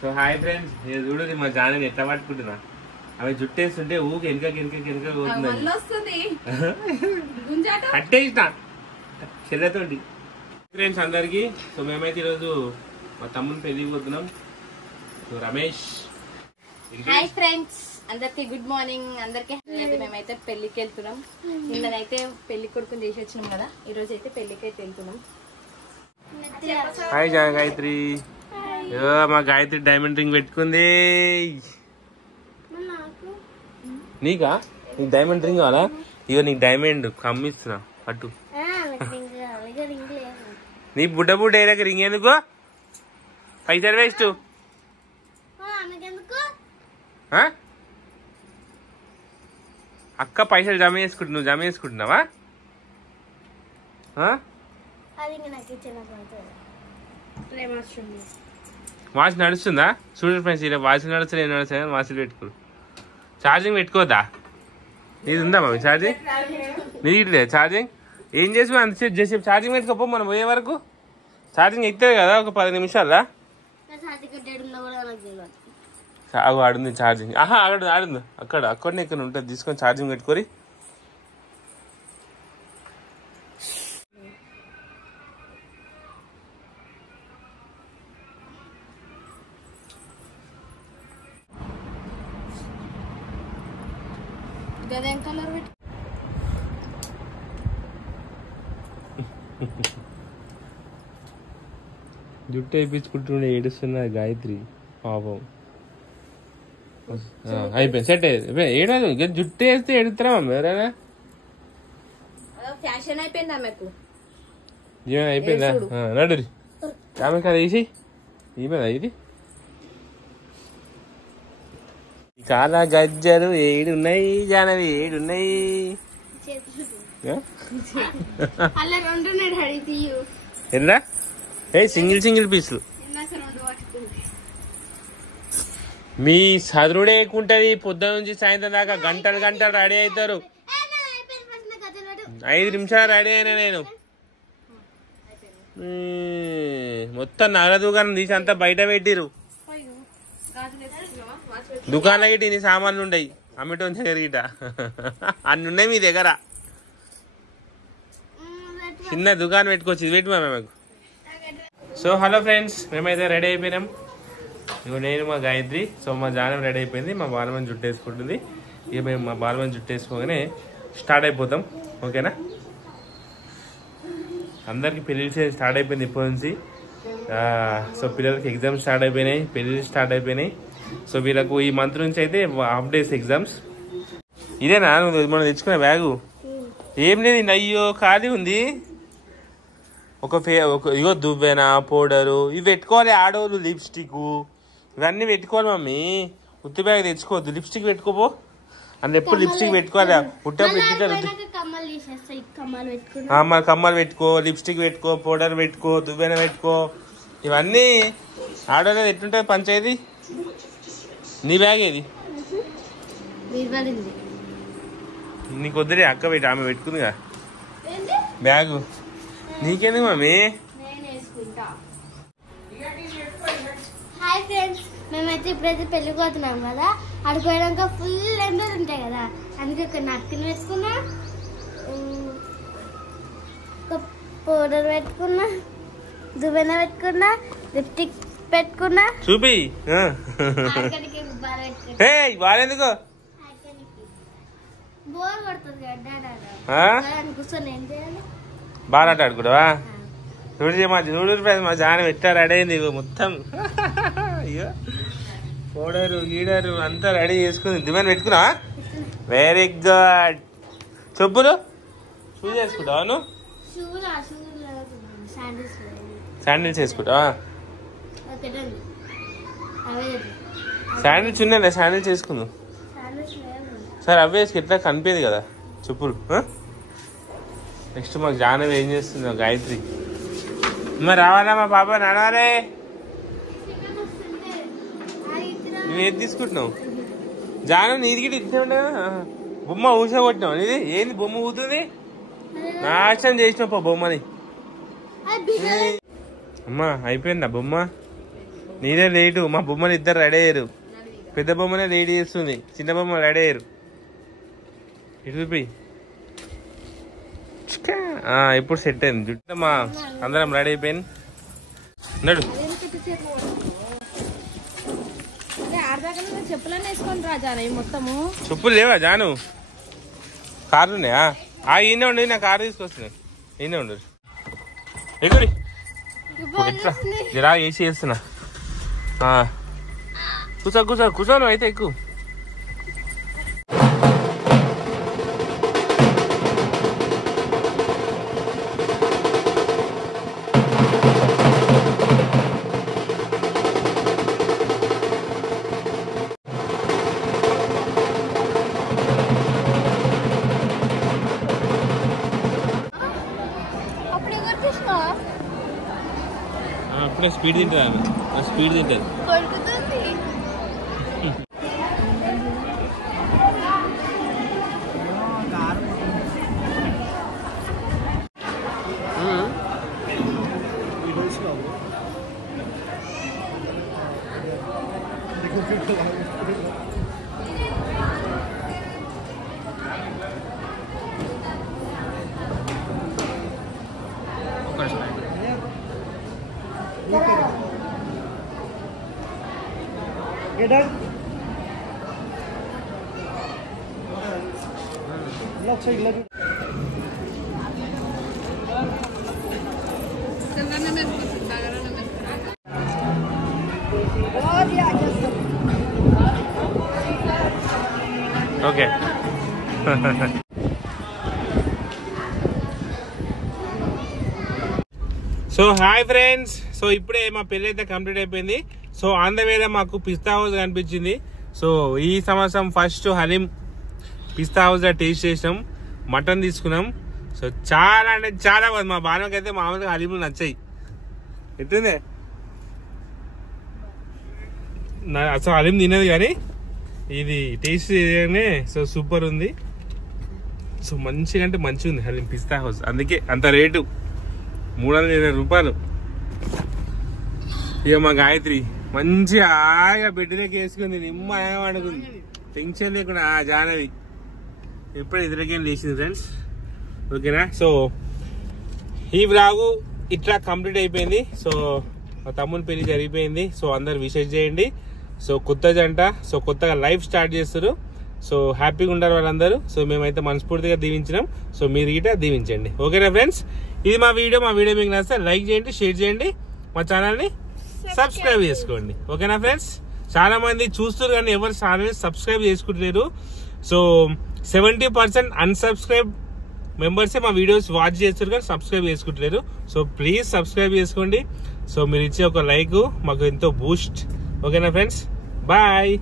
So hi friends, నేను చూడదు మా ఛానల్ ఎట్లా పట్టుకుంటున్నా. అవి జుట్టేస్తుంటే ఊకి వెనక పోతుంది. కట్టేసిన చెల్లతోటి. ఫ్రెండ్స్ అందరికి, సో మేమైతే ఈరోజు మా తమ్ముని పెళ్ళికి పోతున్నాం. సో రమేష్. హాయ్ ఫ్రెండ్స్ అందరికి, గుడ్ మార్నింగ్ అందరికి. మేమైతే పెళ్లికి వెళ్తున్నాం. నిన్ననైతే పెళ్లి కొడుకుని చేసి వచ్చినాం కదా, ఈ రోజు అయితే పెళ్లికి అయితే వెళ్తున్నాం. హాయ్ గాయత్రి. మా గాయత్రి డైమండ్ రింగ్ పెట్టుకుంది. నీకా? నీకు డైమండ్ రింగ్ కావాలా? ఇగో నీకు డైమండ్ కమ్మిస్తున్నా పట్టు. నీ బుడ్డ బుడ్డ ఏరియాకి రింగ్ ఎందుకు? పైసలు వేస్ట్. అక్క పైసలు జమ చేసుకుంటు, నువ్వు జమ చేసుకుంటున్నావా? వాచ్ నడుస్తుందా? చూడండి ఫ్రెండ్స్, ఇలా వాచ్ నడుస్తుంది, ఏం నడుస్తుంది కానీ వాచ్లు పెట్టుకోరు. ఛార్జింగ్ పెట్టుకోవద్దా? ఇది ఉందా మమ్మీ ఛార్జింగ్? నీట్లేదు ఛార్జింగ్. ఏం చేసి అంతసేపు చేసేపు ఛార్జింగ్ పెట్టుకోపో. మనం పోయే వరకు ఛార్జింగ్ ఎక్కితే కదా ఒక 10 నిమిషాలా. ఆడుంది ఛార్జింగ్. ఆడుంది అక్కడనే ఇక్కడ ఉంటుంది. తీసుకొని ఛార్జింగ్ పెట్టుకోరి. జుట్టు వేయించుకుంటుండే ఏడుస్తున్నా గాయత్రి పాపం. అయిపోయింది, సెట్ అయ్యింది. ఏడాది జుట్టు వేస్తే ఎడుతున్నా ఎవరైనా? అయిపోయిందా? నడురి ఆమె కదా వేసి ఏమేదా ఇది. కాల గజ్జలు ఏడున్నాయి, జానవి ఏడున్నాయి. ఎలా సింగిల్ పీసులు. మీ చదువుడే ఎక్కుంటది. పొద్దున నుంచి సాయంత్రం దాకా గంటలు రెడీ అవుతారు. 5 నిమిషాలు రెడీ అయినా నేను. మొత్తం నగల దుకాణం తీసి అంతా బయట పెట్టిరు. దుకాణంలో గిట్ట ఇన్ని సామాన్లు ఉండయి. అమ్మటం జరిగిట అన్ని ఉన్నాయి మీ దగ్గర. చిన్న దుకాణం పెట్టుకోవచ్చు. ఇది పెట్టి మాకు. సో హలో ఫ్రెండ్స్, మేమైతే రెడీ అయిపోయినాం. ఇగో నేను మా గాయత్రి. సో మా జానం రెడీ అయిపోయింది. మా బాలమని జుట్టు వేసుకుంటుంది. ఇక మేము మా బాలమని జుట్టు వేసుకోగానే స్టార్ట్ అయిపోతాం. ఓకేనా? అందరికి పెళ్ళిళ్ళు స్టార్ట్ అయిపోయింది ఇప్పటి నుంచి. సో పిల్లలకి ఎగ్జామ్స్ స్టార్ట్ అయిపోయినాయి, పెళ్ళిళ్ళు స్టార్ట్ అయిపోయినాయి. సో వీళ్ళకు ఈ మంత్ నుంచి అయితే హాఫ్ డేస్ ఎగ్జామ్స్. ఇదేనా నువ్వు మనం తెచ్చుకున్న బ్యాగు? ఏం లేదు, అయ్యో ఖాళీ ఉంది. ఇగో దువ్వెన, పౌడరు ఇవి పెట్టుకోవాలి. ఆడవాళ్ళు లిప్స్టిక్ ఇవన్నీ పెట్టుకోవాలి మమ్మీ. ఉత్తి బ్యాగ్ తెచ్చుకోవద్దు. లిప్స్టిక్ పెట్టుకోపో. అందులో ఎప్పుడు లిప్స్టిక్ పెట్టుకోవాలి. పుట్టప్పుడు మరి కమ్మలు పెట్టుకో, లిప్స్టిక్ పెట్టుకో, పౌడర్ పెట్టుకో, దువ్వెన పెట్టుకో. ఇవన్నీ ఆడవాళ్ళు ఎట్లుంటుంది పంచాయతీ. నీ బ్యాగ్ ఏది? నీకు వద్దులే, అక్క పెట్టి ఆమె పెట్టుకుందిగా బ్యాగు. నీకెందుకు మమ్మీ? హాయ్ ఫ్రెండ్స్, మేమైతే ఇప్పుడైతే పెళ్లికి పోతున్నాం కదా. అడిపోయాక ఫుల్ ఎండలు ఉంటాయి కదా, అందుకే ఒక నక్కిని పెట్టుకున్నా, పౌడర్ పెట్టుకున్నా, దువ్వెన పెట్టుకున్నా, లిప్స్టిక్ పెట్టుకున్నా. చూపి బాగాలేందుకో బోర్ కొడుతుంది కూర్చొని ఏం చేయాలి? బాగా ఆట ఆడుకుంటావా? చూడు మా జానం ఎట్లా రెడీ అయింది. మొత్తం అయ్యో పౌడరు గీడరు అంతా రెడీ చేసుకుంది. దువ్వెన పెట్టుకున్నావా? Very good. చెప్పులు షూస్ వేసుకుంటావా? నువ్వు శాండిల్స్ వేసుకుంటావా? శాండిల్స్ ఉన్నాయి, శాండిల్స్ వేసుకుందాం. సరే అవి వేసుకు ఎట్లా కనిపించదు కదా చెప్పులు. నెక్స్ట్ మాకు జానవి ఏం చేస్తుంది? గాయత్రి మరి రావాలా మా పాప? నడవాలి. నువ్వేది తీసుకుంటున్నావు? జానం నీది గిట్ట ఇట్టే ఉండే కదా. బొమ్మ ఊసా కొట్టినావు. నీది ఏంది బొమ్మ ఊతుంది? నాశనం చేసినావు బొమ్మని. అమ్మా అయిపోయిందా బొమ్మ? నేనే లేటు, మా బొమ్మలు ఇద్దరు రెడీ అయ్యారు. పెద్ద బొమ్మనే రెడీ చేస్తుంది, చిన్న బొమ్మ రెడీ అయ్యారు. ఇటు చూపి. ఇప్పుడు సెట్ అయింది జుట్టు. మా అందరం రెడీ అయిపోయింది. నడు. చెప్పులన్నీ వేసుకొని రాజా మొత్తము. చెప్పులు లేవా జాను? కార్లు ఉన్నాయా? ఈయనే ఉండి, నా కారు తీసుకొస్తున్నాను. ఈయనే ఉండరు. ఎగురి జరా ఏసీ వేస్తున్నా. కూర్చోను అయితే ఎక్కువ. అప్పుడే స్పీడ్ తింటుంది, స్పీడ్ తింటుంది. Okay. So hi friends, so ఇప్పుడే మా పెళ్లి అయితే కంప్లీట్ అయిపోయింది. సో ఆన్ ద వేలో మాకు పిస్తా హౌస్ కనిపించింది. సో ఈ సంవత్సరం ఫస్ట్ హలీం పిస్తా హౌస్ లో టేస్ట్ చేసినాం, మటన్ తీసుకున్నాం. సో చాలా అంటే చాలా బాగుంది. మా బాణకి అయితే మామూలుగా హలీంలు నచ్చాయి. ఎట్లుంది? అసలు హలీం తినదు కానీ ఇది టేస్ట్ చేయగానే సో సూపర్ ఉంది. సో మంచిగా అంటే మంచిగా ఉంది హలీం పిస్తా హౌస్, అందుకే అంత రేటు 320 రూపాయలు. ఇక మా గాయత్రి మంచిగా ఆగా బెడ్లోకి వేసుకుంది, నిమ్మ అనుకుంది, టెన్షన్ లేకుండా జానవి ఎప్పుడు ఎదురుకేం లేచింది ఫ్రెండ్స్. ఓకేనా? సో ఈ వ్లాగు ఇట్లా కంప్లీట్ అయిపోయింది. సో మా తమ్ముని పెళ్లి జరిగిపోయింది. సో అందరు విషెస్ చేయండి. సో కొత్త జంట, సో కొత్తగా లైఫ్ స్టార్ట్ చేస్తారు. సో హ్యాపీగా ఉండాలి వాళ్ళందరూ. సో మేమైతే మనస్ఫూర్తిగా దీవించినాం. సో మీరు గిట దీవించండి. ఓకేనా ఫ్రెండ్స్? ఇది మా వీడియో మీకు నచ్చితే లైక్ చేయండి, షేర్ చేయండి, మా ఛానల్ని సబ్స్క్రైబ్ చేసుకోండి. ఓకేనా ఫ్రెండ్స్? చాలా మంది చూస్తారు కానీ ఎవరు ఛానల్ సబ్స్క్రైబ్ చేసుకుంటలేరు. సో 70% అన్సబ్స్క్రైబ్ మెంబర్సే మా వీడియోస్ వాచ్ చేస్తారు కానీ సబ్స్క్రైబ్ చేసుకుంటలేరు. సో ప్లీజ్ సబ్స్క్రైబ్ చేసుకోండి. సో మీరు ఇచ్చే ఒక లైక్ మాకు ఎంతో బూస్ట్. ఓకేనా ఫ్రెండ్స్? బాయ్.